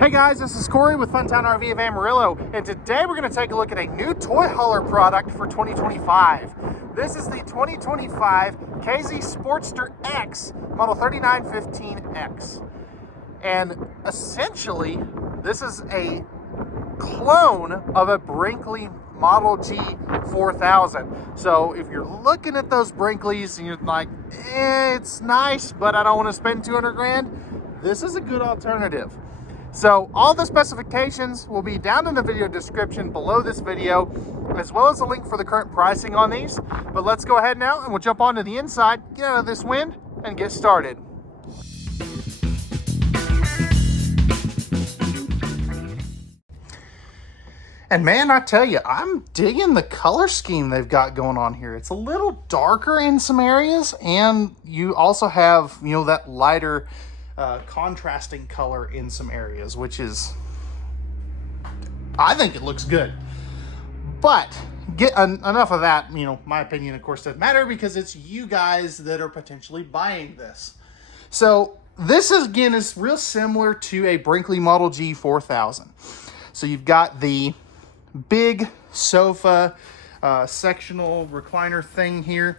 Hey guys, this is Corey with Funtown RV of Amarillo, and today we're going to take a look at a new toy hauler product for 2025. This is the 2025 KZ Sportster X, model 3915X. And essentially, this is a clone of a Brinkley Model G 4000. So if you're looking at those Brinkleys and you're like, it's nice, but I don't want to spend 200 grand, this is a good alternative. So all the specifications will be down in the video description below this video, as well as a link for the current pricing on these. But let's go ahead now and we'll jump onto the inside, get out of this wind, and get started. And man, I tell you, I'm digging the color scheme they've got going on here. It's a little darker in some areas, and you also have, that lighter contrasting color in some areas, which is, I think it looks good. But enough of that. My opinion, of course, doesn't matter because it's you guys that are potentially buying this. So this is real similar to a Brinkley Model G 4000. So you've got the big sofa sectional recliner thing here.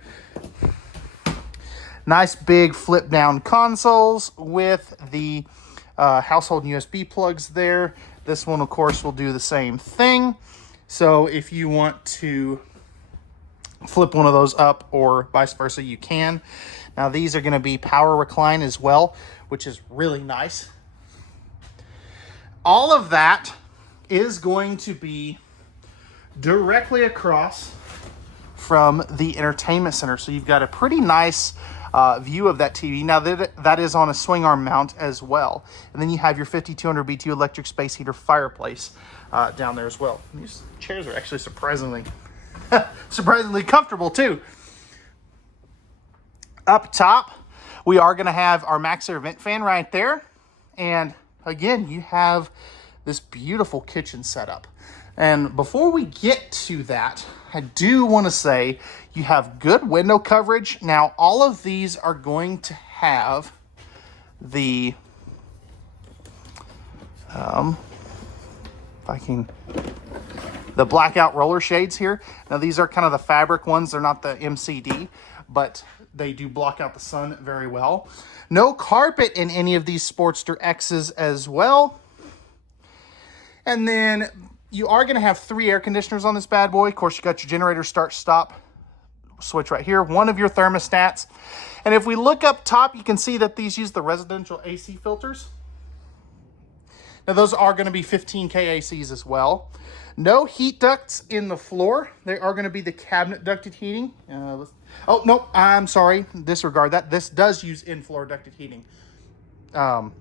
Nice big flip down consoles with the household USB plugs there. This one, of course, will do the same thing. So if you want to flip one of those up or vice versa, you can. Now these are going to be power recline as well, which is really nice. All of that is going to be directly across from the entertainment center. So you've got a pretty nice view of that TV. Now that is on a swing arm mount as well. And then you have your 5200 BTU electric space heater fireplace down there as well. These chairs are actually surprisingly comfortable too. Up top, we are going to have our max air vent fan right there. And again, you have this beautiful kitchen setup. And before we get to that, I do want to say you have good window coverage. Now, all of these are going to have the, the blackout roller shades here. Now, these are kind of the fabric ones. They're not the MCD, but they do block out the sun very well. No carpet in any of these Sportster X's as well. And then you are going to have 3 air conditioners on this bad boy. Of course, you got your generator start stop switch right here, one of your thermostats. And if we look up top, you can see that these use the residential AC filters. Now those are going to be 15K ACs as well. No heat ducts in the floor. They are going to be the cabinet ducted heating. Oh, no, I'm sorry. Disregard that. This does use in-floor ducted heating. That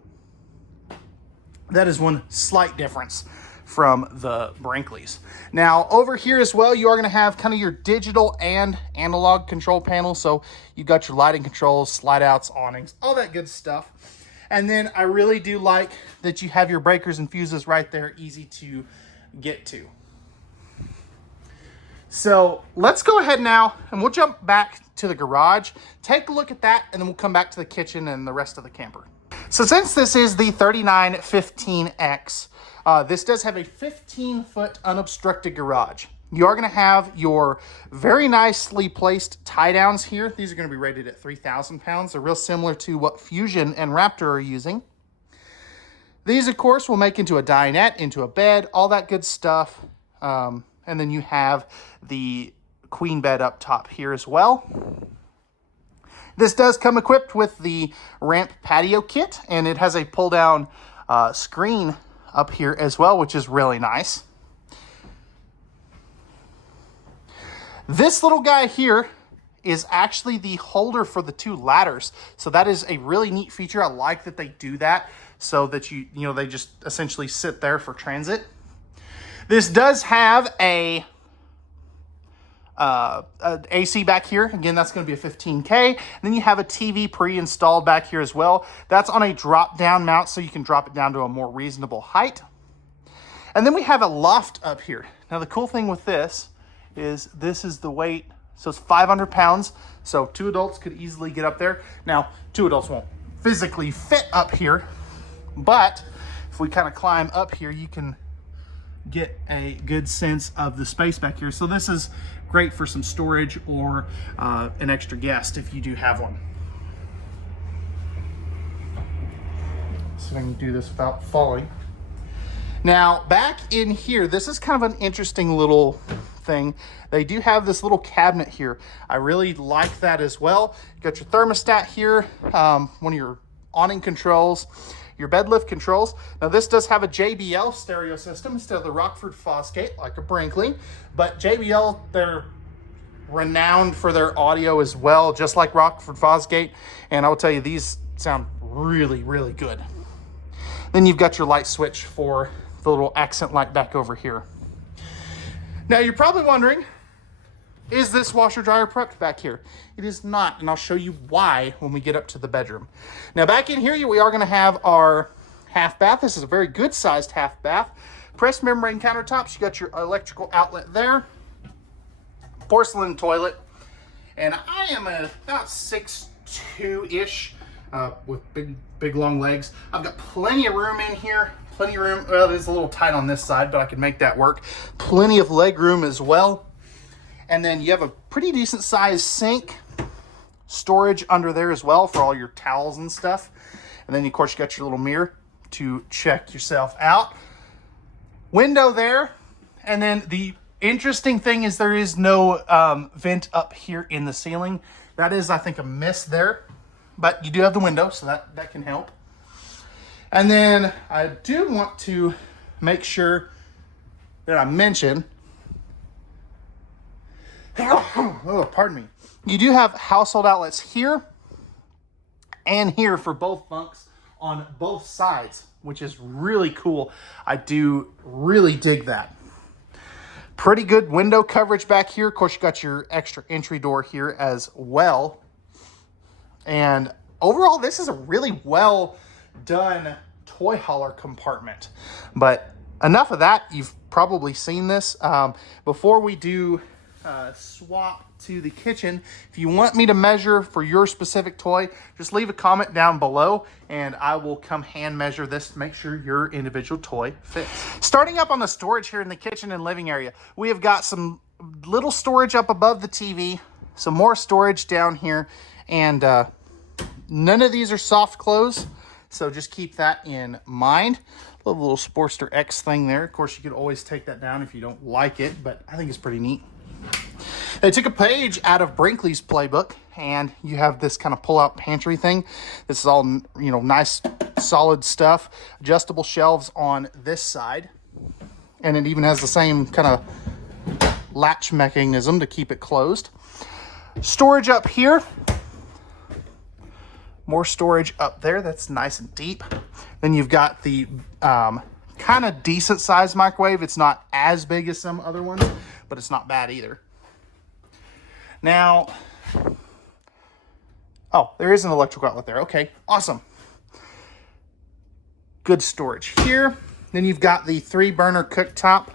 is one slight difference from the Brinkleys. Now over here as well, you are going to have kind of your digital and analog control panel. So you got your lighting controls, slide outs, awnings, all that good stuff. And then I really do like that you have your breakers and fuses right there, easy to get to. So let's go ahead now and we'll jump back to the garage, take a look at that, and then we'll come back to the kitchen and the rest of the camper. So since this is the 3915X, this does have a 15-foot unobstructed garage. You are going to have your very nicely placed tie downs here. These are going to be rated at 3,000 pounds. They're real similar to what Fusion and Raptor are using. These, of course, will make into a dinette, into a bed, all that good stuff. And then you have the queen bed up top here as well. This does come equipped with the ramp patio kit, and it has a pull-down screen up here as well, which is really nice. This little guy here is actually the holder for the 2 ladders. So that is a really neat feature. I like that they do that so that they just essentially sit there for transit. This does have a AC back here. Again, that's going to be a 15K. And then you have a TV pre-installed back here as well. That's on a drop-down mount, so you can drop it down to a more reasonable height. And then we have a loft up here. Now, the cool thing with this is the weight. So it's 500 pounds. So 2 adults could easily get up there. Now, 2 adults won't physically fit up here, but if we kind of climb up here, you can get a good sense of the space back here. So this is great for some storage or an extra guest if you do have one. So I can do this without falling. Now back in here, this is kind of an interesting little thing. They do have this little cabinet here. I really like that as well. You got your thermostat here, one of your awning controls, your bed lift controls. Now this does have a JBL stereo system instead of the Rockford Fosgate like a Brinkley, but JBL, they're renowned for their audio as well, just like Rockford Fosgate. And I will tell you, these sound really, really good. Then you've got your light switch for the little accent light back over here. Now you're probably wondering, is this washer dryer prepped back here? It is not, and I'll show you why when we get up to the bedroom. Now back in here, we are gonna have our half bath. This is a very good sized half bath. Pressed membrane countertops, you got your electrical outlet there. Porcelain toilet, and I am about 6'2"-ish with big long legs. I've got plenty of room in here. Plenty of room. Well, it is a little tight on this side, but I can make that work. Plenty of leg room as well. And then you have a pretty decent sized sink, storage under there as well for all your towels and stuff. And then of course you got your little mirror to check yourself out. Window there. And then the interesting thing is there is no vent up here in the ceiling. That is, I think, a miss there. But you do have the window, so that can help. And then I do want to make sure that I mention, oh, pardon me. You do have household outlets here and here for both bunks on both sides, which is really cool. I do really dig that. Pretty good window coverage back here. Of course, you got your extra entry door here as well. And overall, this is a really well done toy hauler compartment. But enough of that. You've probably seen this. Before we do swap to the kitchen, if you want me to measure for your specific toy, just leave a comment down below and I will come hand measure this to make sure your individual toy fits. Starting up on the storage here in the kitchen and living area, we have got some little storage up above the TV, some more storage down here, and none of these are soft close, so just keep that in mind. Little Sportster X thing there. Of course, you could always take that down if you don't like it, but I think it's pretty neat. They took a page out of Brinkley's playbook, and you have this kind of pull-out pantry thing. This is all, you know, nice, solid stuff. Adjustable shelves on this side, and it even has the same kind of latch mechanism to keep it closed. Storage up here. More storage up there. That's nice and deep. Then you've got the kind of decent sized microwave. It's not as big as some other ones, but it's not bad either. Now, oh, there is an electrical outlet there. Okay, awesome. Good storage here. Then you've got the 3-burner cooktop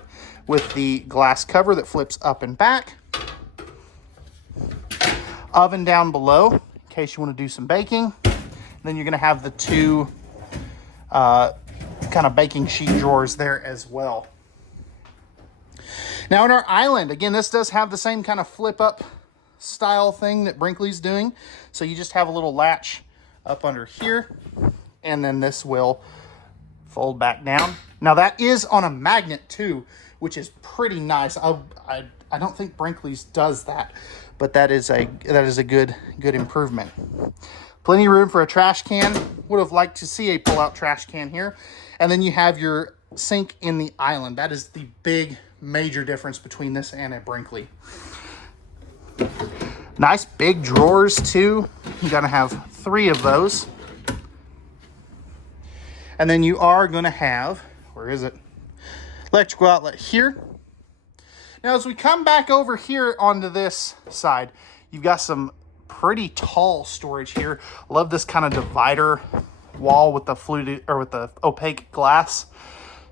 with the glass cover that flips up and back. Oven down below in case you want to do some baking. Then you're going to have the 2 kind of baking sheet drawers there as well. Now in our island, again, this does have the same kind of flip up style thing that Brinkley's doing. So you just have a little latch up under here, and then this will fold back down. Now that is on a magnet too, which is pretty nice. I don't think Brinkley's does that, but that is a good improvement. Plenty of room for a trash can. Would have liked to see a pull-out trash can here. And then you have your sink in the island. That is the big, major difference between this and a Brinkley. Nice big drawers too. You're gonna have 3 of those. And then you are gonna have, where is it? Electrical outlet here. Now as we come back over here onto this side, you've got some pretty tall storage here. Love this kind of divider wall with the fluted or with the opaque glass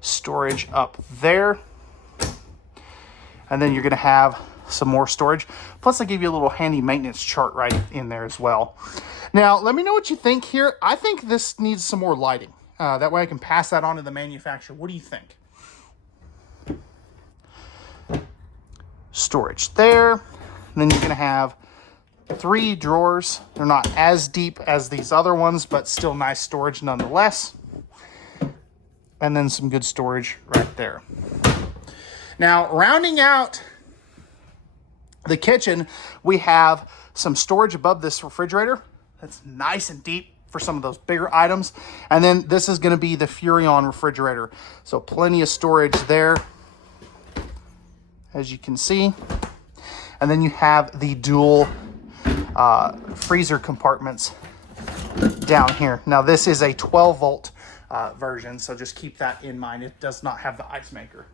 storage up there. And then you're going to have some more storage. Plus they give you a little handy maintenance chart right in there as well. Now, let me know what you think here. I think this needs some more lighting. That way I can pass that on to the manufacturer. What do you think? Storage there. And then you're going to have 3 drawers. They're not as deep as these other ones, but still nice storage nonetheless. And then some good storage right there. Now, rounding out the kitchen, we have some storage above this refrigerator. That's nice and deep for some of those bigger items. And then this is going to be the Furrion refrigerator. So plenty of storage there, as you can see. And then you have the dual freezer compartments down here. Now this is a 12 volt version, so just keep that in mind. It does not have the ice maker.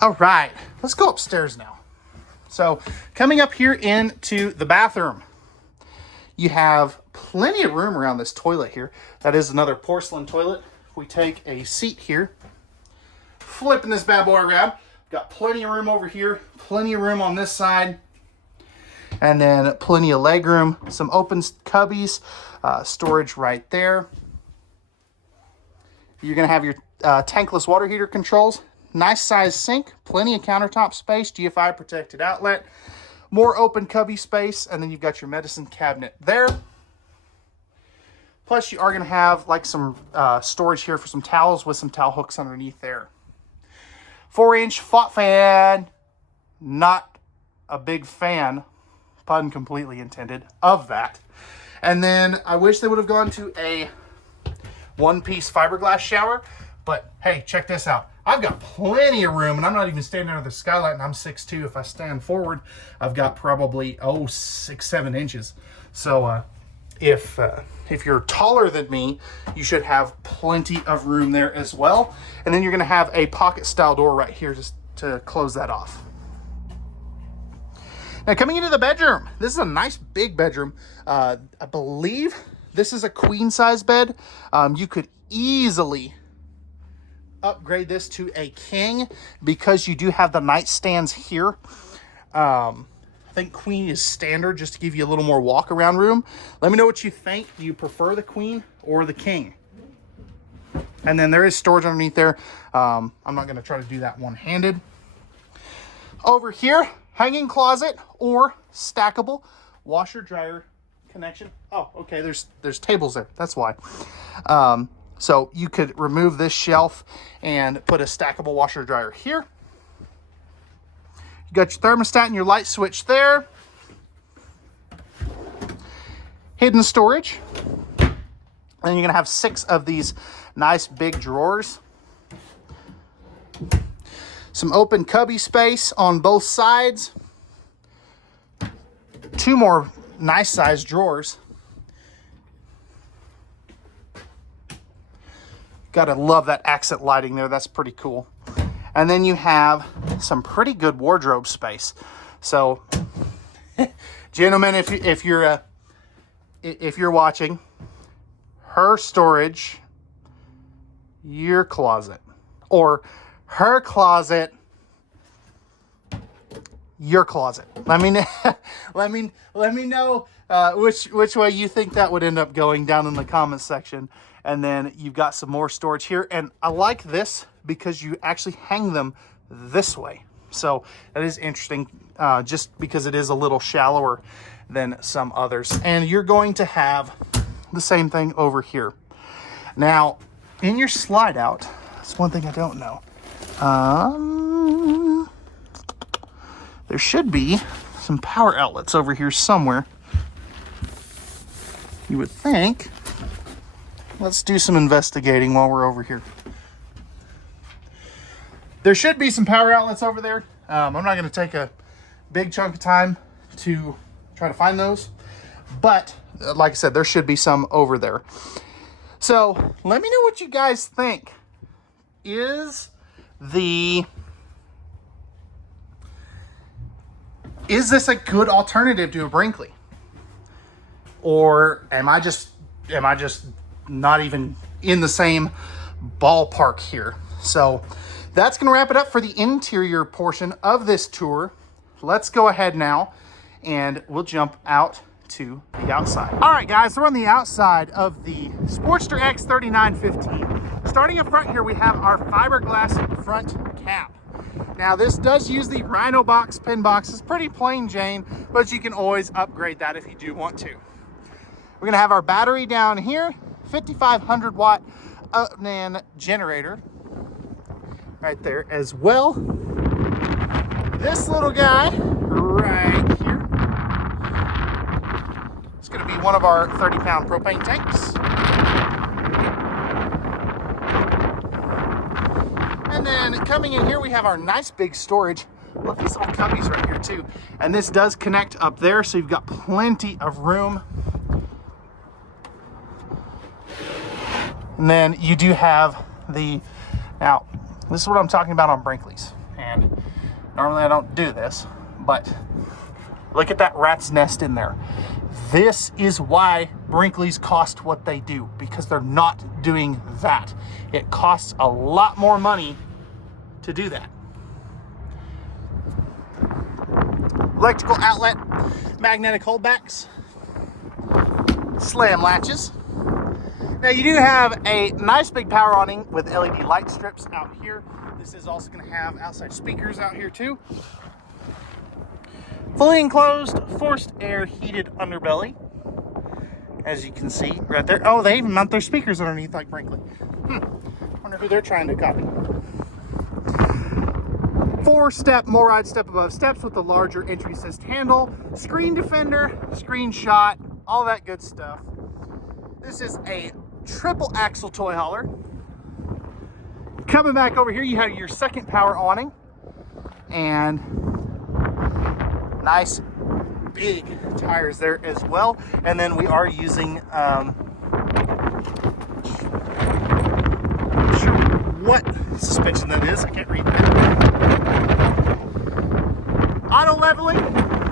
All right, let's go upstairs now. So coming up here into the bathroom, you have plenty of room around this toilet here. That is another porcelain toilet. We take a seat here, flipping this bad boy around. Got plenty of room over here, plenty of room on this side, and then plenty of leg room, some open cubbies, storage right there. You're gonna have your tankless water heater controls, nice size sink, plenty of countertop space, GFI protected outlet, more open cubby space, and then you've got your medicine cabinet there. Plus you are gonna have like some storage here for some towels with some towel hooks underneath there. 4-inch fought fan, not a big fan, pun completely intended, of that. And then I wish they would have gone to a one-piece fiberglass shower, but hey, check this out. I've got plenty of room, and I'm not even standing under the skylight, and I'm 6'2". If I stand forward, I've got probably, 6-7 inches. So if you're taller than me, you should have plenty of room there as well. And then you're gonna have a pocket style door right here just to close that off. Now coming into the bedroom, this is a nice big bedroom. I believe this is a queen size bed. You could easily upgrade this to a king because you do have the nightstands here. I think queen is standard just to give you a little more walk around room. Let me know what you think. Do you prefer the queen or the king? And then there is storage underneath there. I'm not going to try to do that one-handed. Over here, hanging closet or stackable washer dryer connection. Oh, okay, there's tables there. That's why. So you could remove this shelf and put a stackable washer dryer here. You got your thermostat and your light switch there. Hidden storage. And you're gonna have 6 of these nice big drawers. Some open cubby space on both sides. 2 more nice sized drawers. Gotta love that accent lighting there. That's pretty cool. And then you have some pretty good wardrobe space. So, gentlemen, if you're watching, her storage, your closet, or her closet, your closet. Let me know which way you think that would end up going down in the comments section. And then you've got some more storage here. And I like this because you actually hang them this way. So that is interesting, just because it is a little shallower than some others. And you're going to have the same thing over here. Now, in your slide out, that's one thing I don't know. There should be some power outlets over here somewhere. You would think. Let's do some investigating while we're over here. There should be some power outlets over there. I'm not going to take a big chunk of time to try to find those. But, like I said, there should be some over there. So, let me know what you guys think. Is this a good alternative to a Brinkley? Or am I just not even in the same ballpark here? So that's going to wrap it up for the interior portion of this tour. Let's go ahead now and we'll jump out to the outside. All right, guys, so we're on the outside of the Sportster X 3915. Starting up front here, we have our fiberglass front cap. Now, this does use the Rhino box, pin box. It's pretty plain Jane, but you can always upgrade that if you do want to. We're gonna have our battery down here, 5,500 watt generator right there as well. This little guy right here, it's gonna be one of our 30-pound propane tanks. And then coming in here, we have our nice big storage. Love these little cubbies right here too. And this does connect up there, so you've got plenty of room. And then you do have now this is what I'm talking about on Brinkley's. And normally I don't do this, but look at that rat's nest in there. This is why Brinkley's cost what they do, because they're not doing that. It costs a lot more money to do that. Electrical outlet, magnetic holdbacks, slam latches. Now you do have a nice big power awning with LED light strips out here. This is also going to have outside speakers out here too. Fully enclosed, forced air heated underbelly. As you can see right there. Oh, they even mount their speakers underneath like Brinkley. Wonder who they're trying to copy. 4-step MORryde step above steps with the larger entry assist handle, screen defender, screenshot, all that good stuff. This is a triple axle toy hauler. Coming back over here, you have your second power awning and nice big tires there as well. And then we are using what suspension that is, I can't read that. Auto leveling,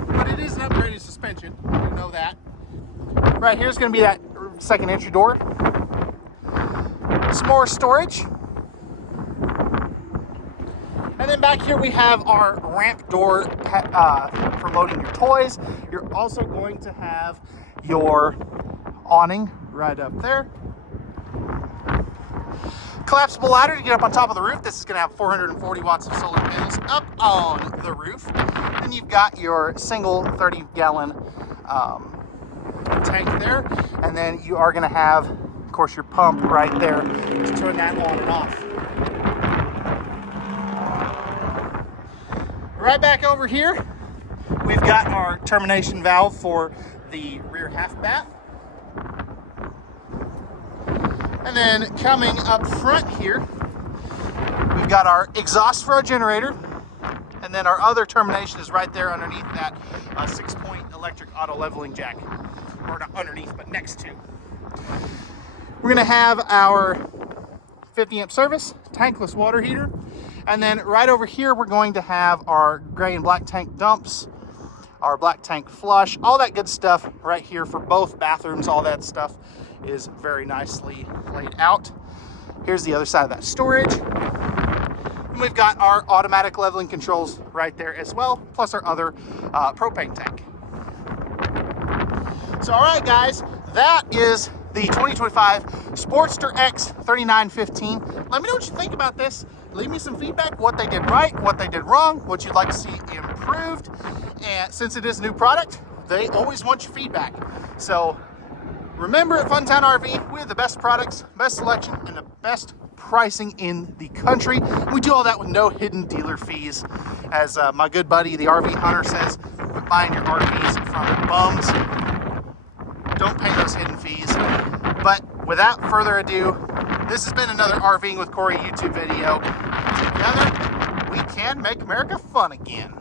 but it is an upgraded suspension, you know that. Right here is going to be that second entry door. Some more storage. And then back here we have our ramp door for loading your toys. You're also going to have your awning right up there. Collapsible ladder to get up on top of the roof. This is going to have 440 watts of solar panels up on the roof. Then you've got your single 30-gallon tank there. And then you are going to have, of course, your pump right there to turn that on and off. Right back over here, we've got our termination valve for the rear half bath. And then coming up front here, we've got our exhaust for our generator. And then our other termination is right there underneath that 6-point electric auto leveling jack. Or not underneath, but next to. We're gonna have our 50 amp service, tankless water heater. And then right over here, we're going to have our gray and black tank dumps, our black tank flush, all that good stuff right here for both bathrooms. All that stuff is very nicely laid out. Here's the other side of that storage. And we've got our automatic leveling controls right there as well, plus our other propane tank. So, all right, guys, that is the 2025 Sportster X 3915. Let me know what you think about this. Leave me some feedback, what they did right, what they did wrong, what you'd like to see improved. And since it is a new product, they always want your feedback. So remember, at Funtown RV, we have the best products, best selection, and the best pricing in the country. We do all that with no hidden dealer fees. As my good buddy, the RV Hunter, says, quit buying your RVs from bums. Don't pay those hidden fees. But without further ado, this has been another RVing with Corey YouTube video. Together, we can make America fun again.